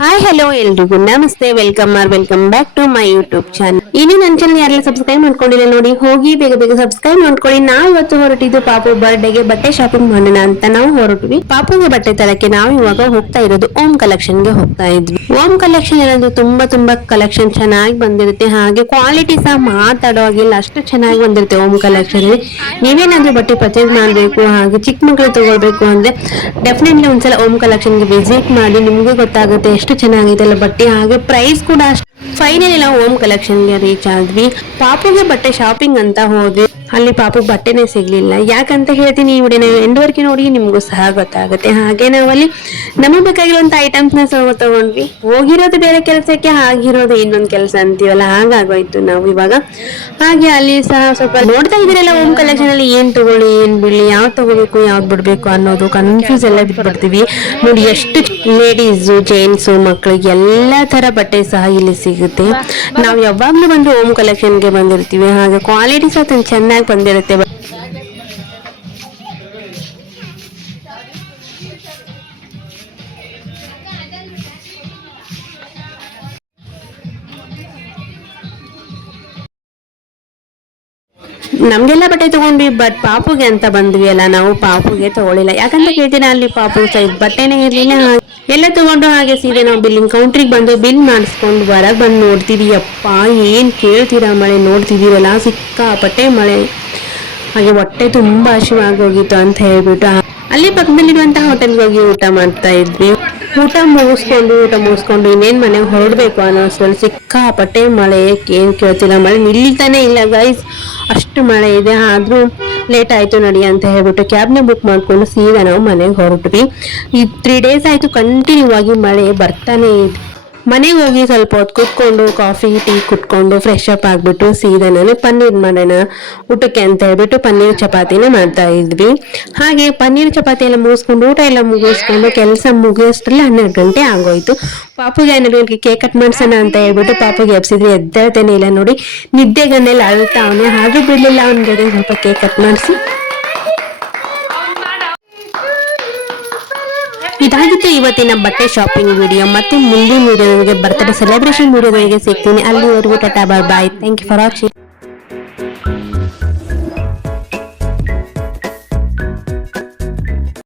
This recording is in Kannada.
ಹಾಯ್ ಹಲೋ ಎಲ್ರಿಗೂ ನಮಸ್ತೆ, welcome back to my YouTube channel. ಇನ್ನು ನನ್ನ ಚಾನಲ್ ಯಾರೆಲ್ಲ ಸಬ್ಸ್ಕ್ರೈಬ್ ಮಾಡ್ಕೊಂಡಿಲ್ಲ ನೋಡಿ, ಹೋಗಿ ಬೇಗ ಬೇಗ ಸಬ್ಸ್ಕ್ರೈಬ್ ಮಾಡ್ಕೊಳ್ಳಿ. ನಾವು ಇವತ್ತು ಹೊರಟಿದ್ದು ಪಾಪು ಬರ್ಡೇಗೆ ಬಟ್ಟೆ ಶಾಪಿಂಗ್ ಮಾಡೋಣ ಅಂತ ನಾವು ಹೊರಟ್ವಿ. ಪಾಪುಗೆ ಬಟ್ಟೆ ತರಕ್ಕೆ ನಾವು ಇವಾಗ ಹೋಗ್ತಾ ಇರೋದು ಓಮ್ ಕಲೆಕ್ಷನ್ ಗೆ ಹೋಗ್ತಾ ಇದ್ವಿ. ಓಮ್ ಕಲೆಕ್ಷನ್ ಏನಂದ್ರೆ ತುಂಬಾ ಕಲೆಕ್ಷನ್ ಚೆನ್ನಾಗಿ ಬಂದಿರುತ್ತೆ, ಹಾಗೆ ಕ್ವಾಲಿಟಿ ಸಹ ಮಾತಾಡೋ ಹಾಗಿಲ್ಲ, ಅಷ್ಟು ಚೆನ್ನಾಗಿ ಬಂದಿರುತ್ತೆ ಓಮ್ ಕಲೆಕ್ಷನ್ ಅಲ್ಲಿ. ನೀವೇನಾದ್ರೂ ಬಟ್ಟೆ ಪರ್ಚೇಸ್ ಮಾಡಬೇಕು ಹಾಗೆ ಚಿಕ್ಕ ಮಕ್ಕಳು ತಗೊಳ್ಬೇಕು ಅಂದ್ರೆ ಡೆಫಿನೆಟ್ಲಿ ಒಂದ್ಸಲ ಓಮ್ ಕಲೆಕ್ಷನ್ ಗೆ ವಿಸಿಟ್ ಮಾಡಿ, ನಿಮ್ಗೆ ಗೊತ್ತಾಗುತ್ತೆ ಎಷ್ಟು ಚೆನ್ನಾಗಿದೆ ಅಲ್ಲ ಬಟ್ಟೆ. ಹಾಗೆ ಪ್ರೈಸ್ ಕೂಡ ಫೈನಲಿ ನಾವು ಓಮ್ ಕಲೆಕ್ಷನ್ ಗೆ ರೀಚ್ ಆದ್ವಿ. ಪಾಪುಗೆ ಬಟ್ಟೆ ಶಾಪಿಂಗ್ ಅಂತ ಹೋದ್ವಿ, ಅಲ್ಲಿ ಪಾಪು ಬಟ್ಟೆನೆ ಸಿಗ್ಲಿಲ್ಲ. ಯಾಕಂತ ಹೇಳ್ತೀನಿ, ಈ ವಿಡಿಯೋನ ಎಂಡ್ವರೆಗೆ ನೋಡಿ, ನಿಮ್ಗೂ ಸಹ ಗೊತ್ತಾಗುತ್ತೆ. ಹಾಗೆ ನಾವು ಅಲ್ಲಿ ನಮಗೆ ಬೇಕಾಗಿರುವಂತ ಐಟಮ್ಸ್ ನ ತಗೊಂಡ್ವಿ. ಹೋಗಿರೋದು ಬೇರೆ ಕೆಲಸಕ್ಕೆ, ಆಗಿರೋದು ಇನ್ನೊಂದು ಕೆಲಸ ಅಂತೀವಲ್ಲ, ಹಾಗಾಗೋಯ್ತು ನಾವು ಇವಾಗ. ಹಾಗೆ ಅಲ್ಲಿ ಸಹ ಸ್ವಲ್ಪ ನೋಡ್ತಾ ಇದ್ದೀರಲ್ಲ ಓಮ್ ಕಲೆಕ್ಷನ್ ಅಲ್ಲಿ ಏನ್ ತಗೊಳ್ಳಿ ಏನ್ ಬಿಡ್ಲಿ, ಯಾವ್ದು ತಗೋಬೇಕು ಯಾವ್ದು ಬಿಡ್ಬೇಕು ಅನ್ನೋದು ಕನ್ಫ್ಯೂಸ್ ಎಲ್ಲ ಬಿಟ್ಬಿಡ್ತೀವಿ ನೋಡಿ. ಎಷ್ಟು ಲೇಡೀಸ್ ಜೆಂಟ್ಸ್ ಮಕ್ಕಳಿಗೆ ಎಲ್ಲಾ ತರ ಬಟ್ಟೆ ಸಹ ಇಲ್ಲಿ ಸಿಗುತ್ತೆ. ನಾವು ಯಾವಾಗ್ಲೂ ಬಂದು ಓಮ್ ಕಲೆಕ್ಷನ್ ಗೆ ಬಂದಿರ್ತೀವಿ, ಹಾಗೆ ಕ್ವಾಲಿಟಿ ಸಹ ಚೆನ್ನಾಗಿ ಬಂದಿರುತ್ತೆ. ನಮ್ಗೆಲ್ಲ ಬಟ್ಟೆ ತಗೊಂಡ್ವಿ, ಬಟ್ ಪಾಪುಗೆ ಅಂತ ಬಂದ್ವಿ ಅಲ್ಲ, ನಾವು ಪಾಪುಗೆ ತಗೊಳ್ಳಿಲ್ಲ. ಯಾಕಂತ ಕೇಳ್ತೀನಿ, ಅಲ್ಲಿ ಪಾಪು ಸೈಜ್ ಬಟ್ಟೆನೇ ಇರ್ಲಿಲ್ಲ. ಎಲ್ಲ ತಗೊಂಡು ಹಾಗೆ ಸೀದೆ ನಾವು ಬಿಲ್ಲಿಂಗ್ ಕೌಂಟ್ರಿಗೆ ಬಂದು ಬಿಲ್ ಮಾಡಿಸ್ಕೊಂಡು ಹೊರಗೆ ಬಂದು ನೋಡ್ತೀವಿ. ಅಪ್ಪ ಏನ್ ಕೇಳ್ತೀರಾ, ಮಳೆ ನೋಡ್ತಿದೀರಲ್ಲ, ಸಿಕ್ಕಾಪಟ್ಟೆ ಮಳೆ. ಹಾಗೆ ಹೊಟ್ಟೆ ತುಂಬಾ ಹಸಿವಾಗೋಗಿತ್ತು ಅಂತ ಹೇಳ್ಬಿಟ್ಟು ಅಲ್ಲಿ ಪಕ್ಕದಲ್ಲಿರುವಂತಹ ಹೋಟೆಲ್ಗೆ ಹೋಗಿ ಊಟ ಮಾಡ್ತಾ ಇದ್ವಿ. ಊಟ ಮುಗಿಸ್ಕೊಂಡು ಇನ್ನೇನ್ ಮನೆಗೆ ಹೊರಡ್ಬೇಕು ಅನ್ನೋ ಅಷ್ಟರಲ್ಲಿ ಸಿಕ್ಕಾಪಟ್ಟೆ ಮಳೆ. ಏನ್ ಕೇಳ್ತಿಲ್ಲ, ಮಳೆ ನಿಲ್ತಾನೆ ಇಲ್ಲ ಗೈಸ್, ಅಷ್ಟು ಮಳೆ ಇದೆ. ಆದ್ರೂ ಲೇಟ್ ಆಯ್ತು ನಡಿ ಅಂತ ಹೇಳ್ಬಿಟ್ಟು ಕ್ಯಾಬ್ನ ಬುಕ್ ಮಾಡ್ಕೊಂಡು ಸೀದಾ ನಾವು ಮನೆಗೆ ಹೊರಟ್ವಿ. ಈ 3 days ಆಯ್ತು ಕಂಟಿನ್ಯೂ ಆಗಿ ಮಳೆ ಬರ್ತಾನೆ ಇದೆ. ಮನೆಗೆ ಹೋಗಿ ಸ್ವಲ್ಪ ಹೊತ್ತು ಕುತ್ಕೊಂಡು ಕಾಫಿ ಟೀ ಕುಟ್ಕೊಂಡು ಫ್ರೆಶ್ ಅಪ್ ಆಗ್ಬಿಟ್ಟು ಸೀದಾ ನಾನು ಪನ್ನೀರ್ ಮಾಡೋಣ ಊಟಕ್ಕೆ ಅಂತ ಹೇಳ್ಬಿಟ್ಟು ಪನ್ನೀರ್ ಚಪಾತಿನ ಮಾಡ್ತಾ ಇದ್ವಿ. ಹಾಗೆ ಪನ್ನೀರ್ ಚಪಾತಿ ಎಲ್ಲ ಮುಗಿಸ್ಕೊಂಡು ಊಟ ಎಲ್ಲ ಮುಗಿಸ್ಕೊಂಡು ಕೆಲಸ ಮುಗಿಯೋಷ್ಟ್ರಲ್ಲಿ 12 ಗಂಟೆ ಆಗೋಯ್ತು. ಪಾಪುಗೆ 12 ಗಂಟೆಗೆ ಕೇಕ್ ಕಟ್ ಮಾಡ್ಸೋಣ ಅಂತ ಹೇಳ್ಬಿಟ್ಟು ಪಾಪುಗೆ ಎಬ್ಸಿದ್ವಿ, ಎದ್ದೇಳ್ತೇನೆ ಇಲ್ಲ ನೋಡಿ, ನಿದ್ದೆಗನ್ನೆಲ್ಲ ಅಳ್ತಾ ಅವನೇ. ಹಾಗೆ ಬಿಡ್ಲಿಲ್ಲ ಅವನ ಜೊತೆ ಸ್ವಲ್ಪ ಕೇಕ್ ಕಟ್ ಮಾಡಿಸಿ. ಇದಾಗಿತ್ತು ಇವತ್ತಿನ ಬಟ್ಟೆ ಶಾಪಿಂಗ್ ವಿಡಿಯೋ. ಮತ್ತೆ ಮುಂದಿನ ವಿಡಿಯೋ, ಬರ್ತ್ಡೇ ಸೆಲೆಬ್ರೇಷನ್ ವಿಡಿಯೋದೊಂದಿಗೆ ಸಿಗ್ತೀನಿ. ಅಲ್ಲಿವರೆಗೂ ಟಾಟಾ, ಬಾಯ್ ಬಾಯ್, ಥ್ಯಾಂಕ್ ಯು ಫಾರ್ ವಾಚಿಂಗ್.